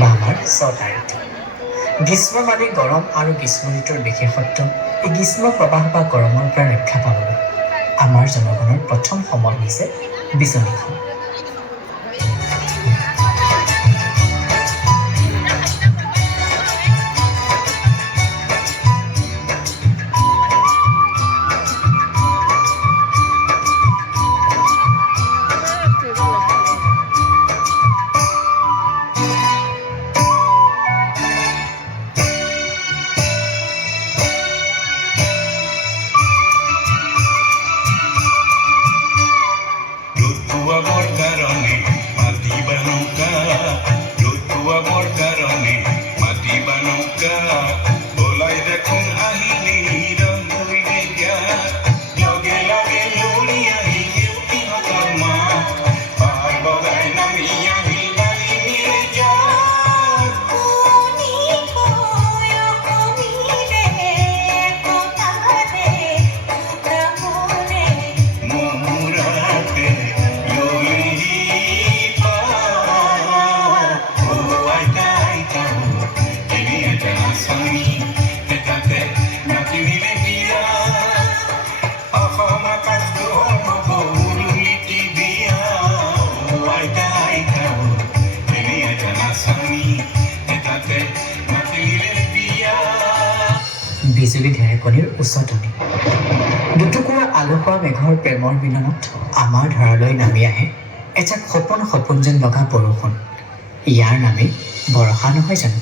বা আমাৰ 6টা ঋতু। গ্ৰীষ্ম মানে গৰম আৰু গ্ৰীষ্ম ঋতুৰ বিশেষত্ব এই গ্ৰীষ্ম প্ৰবাহ বা গৰমৰ পৰা ৰক্ষা পাবলৈ আমাৰ জনগণৰ প্ৰথম সময় হৈছে বিচনীখন। বিজুলী ঢেৰেকনিৰ উচটনি দুটুকুৰা আলসুৱা মেঘৰ প্ৰেমৰ মিলনত আমাৰ ধৰালৈ নামি আহে এজাক সপোন সপোন যেন লগা বৰষুণ। ইয়াৰ নামেই বৰষা নহয় জানো?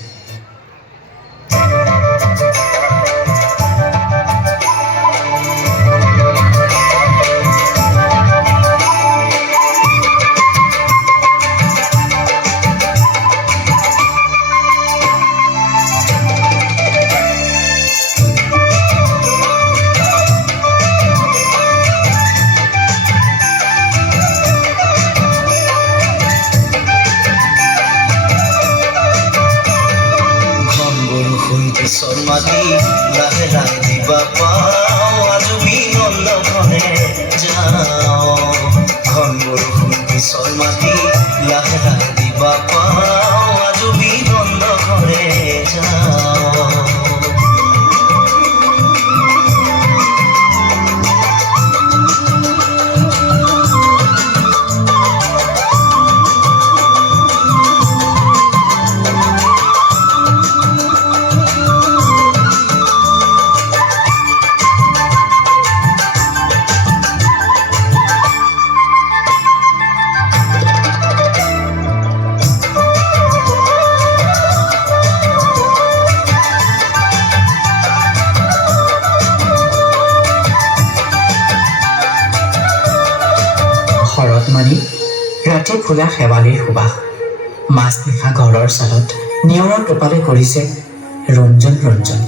মাটি লাহে লাহে দিবা পাও আজবি নন্দ ঘনে যাও ঘন বৰষুণ পিছৰ মাটি লাহে লাহে দিবা পাও আজবি নন্দ ঘনে যাও। শৰৎ মানি ৰাতি ফুলা শেৱালিৰ সুবাস মাছ নিশা ঘৰৰ ছালত নিয়ৰৰ টোপালে কৰিছে ৰঞ্জন ৰঞ্জন।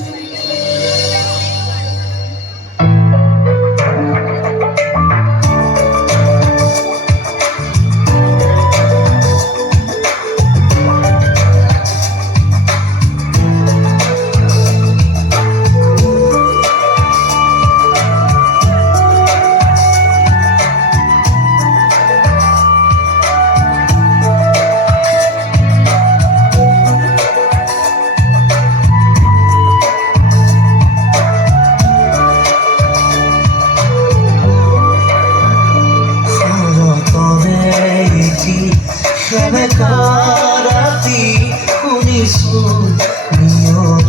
ৰাতি শুনিছো নিয়ৰ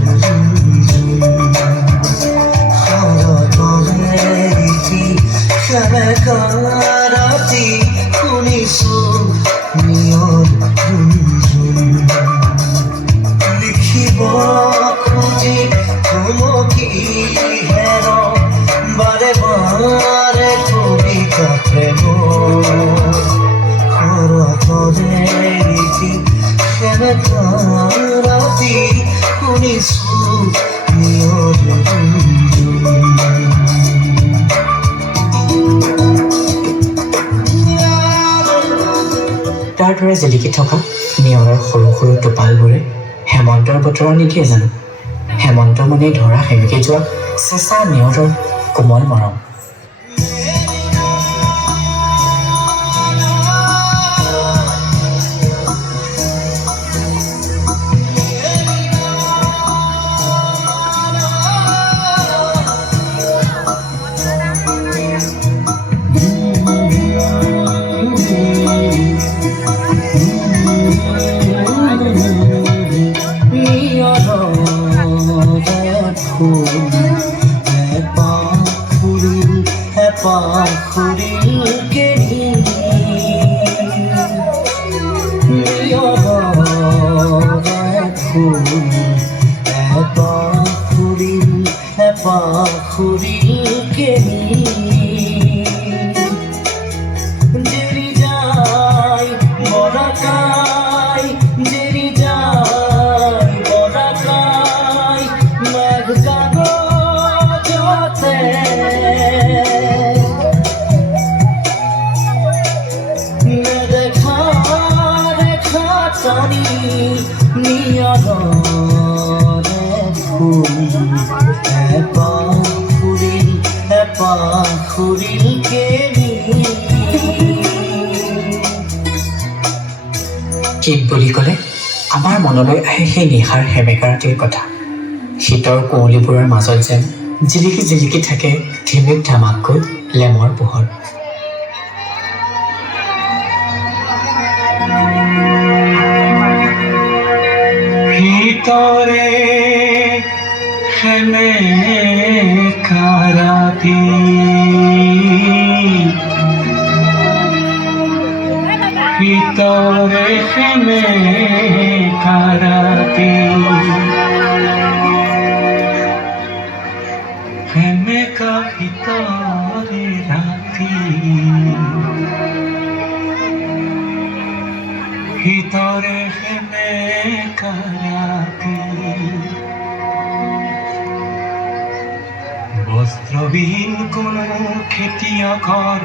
ৰাতি শুনিছো নিয়ৰ লিখিব খুজি থমকি হেৰ বাৰে বাৰে কবিতা প্ৰেমৰ ৰাতি শুনিছো নিয়ৰ তাৰ দৰে জিলিকি থকা নিয়ৰৰ সৰু সৰু টোপালবোৰে হেমন্তৰ বতৰা নিদিয়ে জানো? হেমন্ত মানে ধৰা সেমেকি যোৱা চেঁচা নিয়ৰৰ কোমল মৰম। ফুল এপাহ ফুৰিল কেনি জেৰি যায় বৰকাই জেৰি যায় বৰকাই মেঘ কাগজতে নেদেখা দেখা টানি নিয়নৰে ফুল এপাহ ফুৰিল কেনি শীত বুলি ক'লে আমাৰ মনলৈ আহে সেই নিশাৰ সেমেকা ৰাতিৰ কথা। শীতৰ কুঁৱলীবোৰৰ মাজত যেন জিলিকি জিলিকি থাকে ধিমিক ধামাককৈ লেমৰ পোহৰ। ভিতৰে সেমেকা ৰাতি ভিতৰে সেমেকা ৰাতি সেমেকা ভিতৰে ৰাতি ভিতৰে সেমেকা ৰাতি বস্ত্ৰবিহীন কোনো খেতিয়কৰ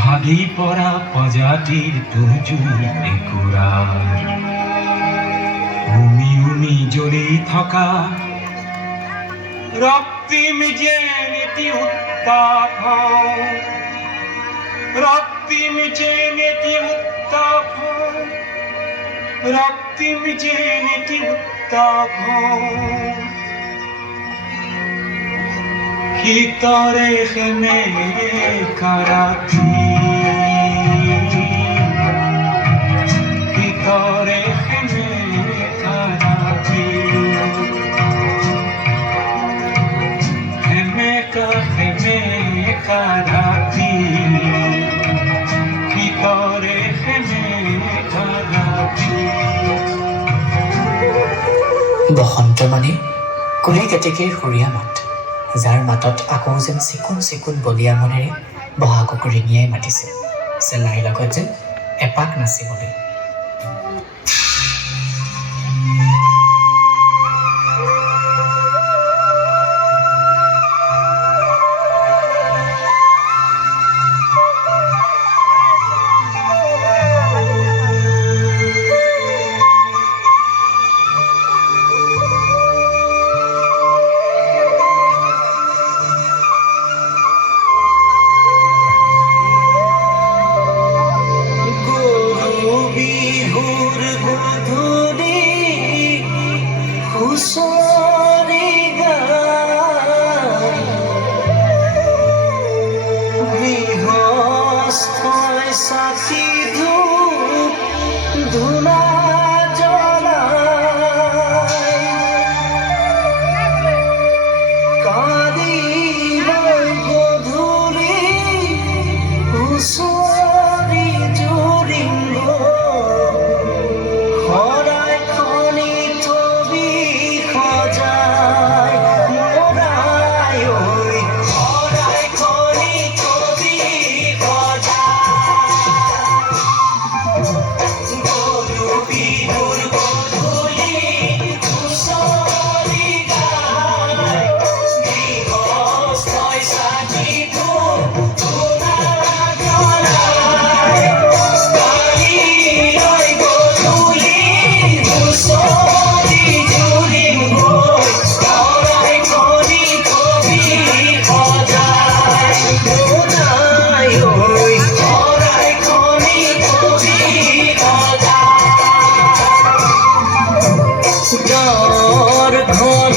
ভাগি পৰা প্ৰজাতিৰ দুৰ্যোগ একুৰাৰ উমি উমি জ্বলি থকা ৰক্তিম যেন এটি উত্তাপ ৰক্তিম যেন এটি উত্তাপ ৰক্তিম যেন এটি উত্তাপ ভিতৰে সেমেকা ৰাতি ভিতৰে সেমেকা ৰাতি সেমেকা সেমেকা ৰাতি ভিতৰে সেমেকা ৰাতি বসন্ত মানে কুলি কেতেকীৰ সুৰীয়া মাত, যাৰ মাতত আকৌ যেন চিকুণ চিকুণ বলিয়া মনেৰে বহাগক ৰিঙিয়াই মাতিছে চেলাইৰ লগত যেন এপাক নাচিবলৈ। ঘন